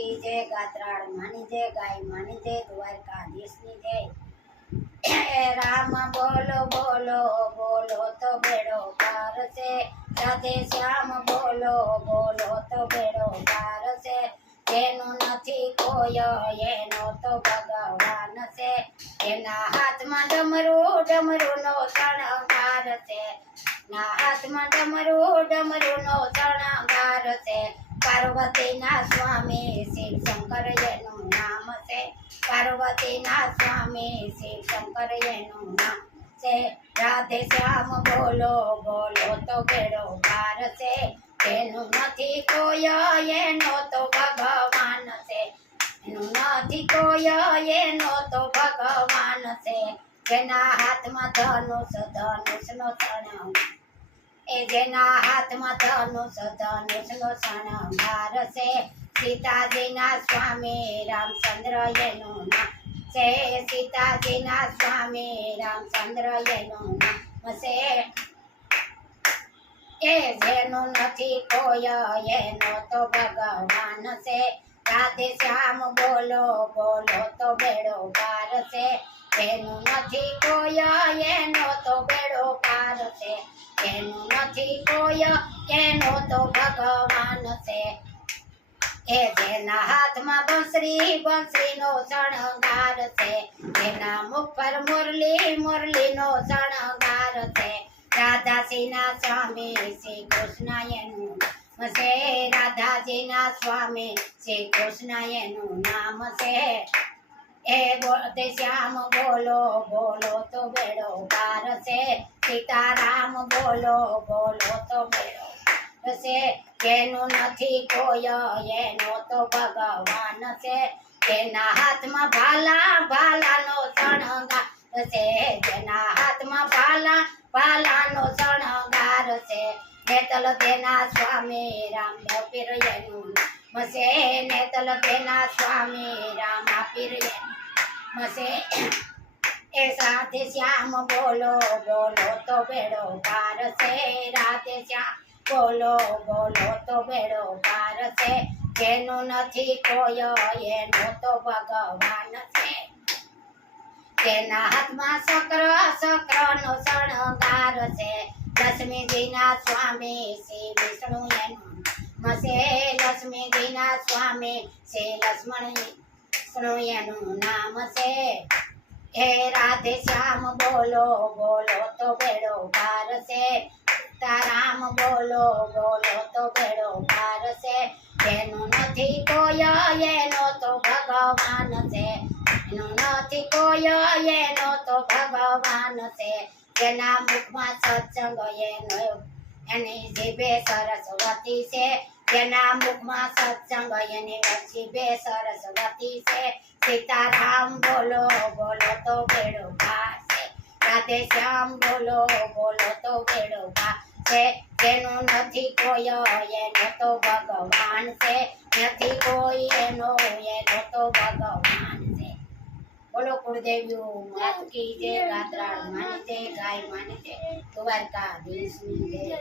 કી જય, ગાત્રાળ માની જય, ગાય માની જય, દ્વારકાધીશની જય। રામ બોલો બોલો બોલો તો બેડો પાર છે, રાધે શ્યામ બોલો બોલો તો બેડો પાર છે। જેનું નથી કોઈ એનો તો ભગવાન છે, એના હાથમાં ડમરું ડમરૂનો શણગાર છે, ના હાથમાં ડમરું ડમરૂનો શણગાર છે। પાર્વતીના સ્વામી શિવ શંકર એનું નામ છે, પાર્વતીના સ્વામી શિવ શંકર એનું નામ છે। રાધે શ્યામ બોલો બોલો તો બેડો પાર છે, એનું નથી કોઈ એનો તો ભગવાન છે, એનું નથી કોઈ એનો તો ભગવાન છે। જેના હાથમાં ધનુષ ધનુષનો શણગાર, જેના હાથમાં ધનુષનો શણગાર છે, સીતાજીના સ્વામી રામચંદ્ર એનું નામ છે, સીતાજીના સ્વામી રામચંદ્ર એનું નામ છે। એ જેનું નથી કોઈ એનો તો ભગવાન છે, રાધે શ્યામ બોલો બોલો તો બેડો પાર છે, જેનું નથી કોઈ એનો તો બેડો પાર છે, એનું નથી કોઈ એનો તો ભગવાન છે। એ જેના હાથમાં બંસરીનો શણગાર છે, એના મુખ પર મુરલીનો શણગાર છે, રાધાજીના સ્વામી શ્રી કૃષ્ણ એનું નામ છે, રાધાજીના સ્વામી શ્રી કૃષ્ણ એનું નામ છે। એ બોલતે શ્યામ બોલો બોલો તો બેડો પાર છે, સીતારામ બોલો બોલો તો બેડો છે, જેનું નથી કોઈ એનો તો ભગવાન છે, તેના હાથમાં ભાલાનો શણગાર છે, જેના હાથમાં ભાલાનો શણગાર છે, નેતલ તેના સ્વામી રામ પીર એનું નામ છે, નેતલ તેના સ્વામી રામ પીર એનું નામ છે। એ રાધે શ્યામ બોલો બોલો તો બેડો પાર છે, રાધે શ્યામ બોલો બોલો તો બેડો પાર છે, જેનું નથી કોઈ એનો તો ભગવાન છે, તેના હાથમાં શક્રનો શણગાર છે, લક્ષ્મીજીના સ્વામી શ્રી વિષ્ણુ એનું નામ છે, લક્ષ્મીજીના સ્વામી શ્રી લક્ષ્મણ એનું નામ છે। હે રાધે શ્યામ બોલો બોલો તો બેડો પાર છે, સીતારામ બોલો બોલો તો બેડો પાર છે, એનું નથી કોઈ એનો તો ભગવાન છે, એનું નથી કોઈ એનો તો ભગવાન છે। જેના મુખમાં સત્સંગ એનો એની જીભે સરસ્વતી છે, જેના મુખમાં સત્સંગ એની જીભે સરસ્વતી છે। સીતારામ બોલો બોલો તો બેડો પાર છે, રાધે શ્યામ બોલો બોલો તો બેડો પાર છે, જેનું નથી કોઈ એનો તો ભગવાન છે, નથી કોઈ એનો તો ભગવાન છે। બોલો કુળદેવીઓ માત કી જય, ગાત્રાળ માની જય, ગાય માની જય, દ્વારકાધીશની જય।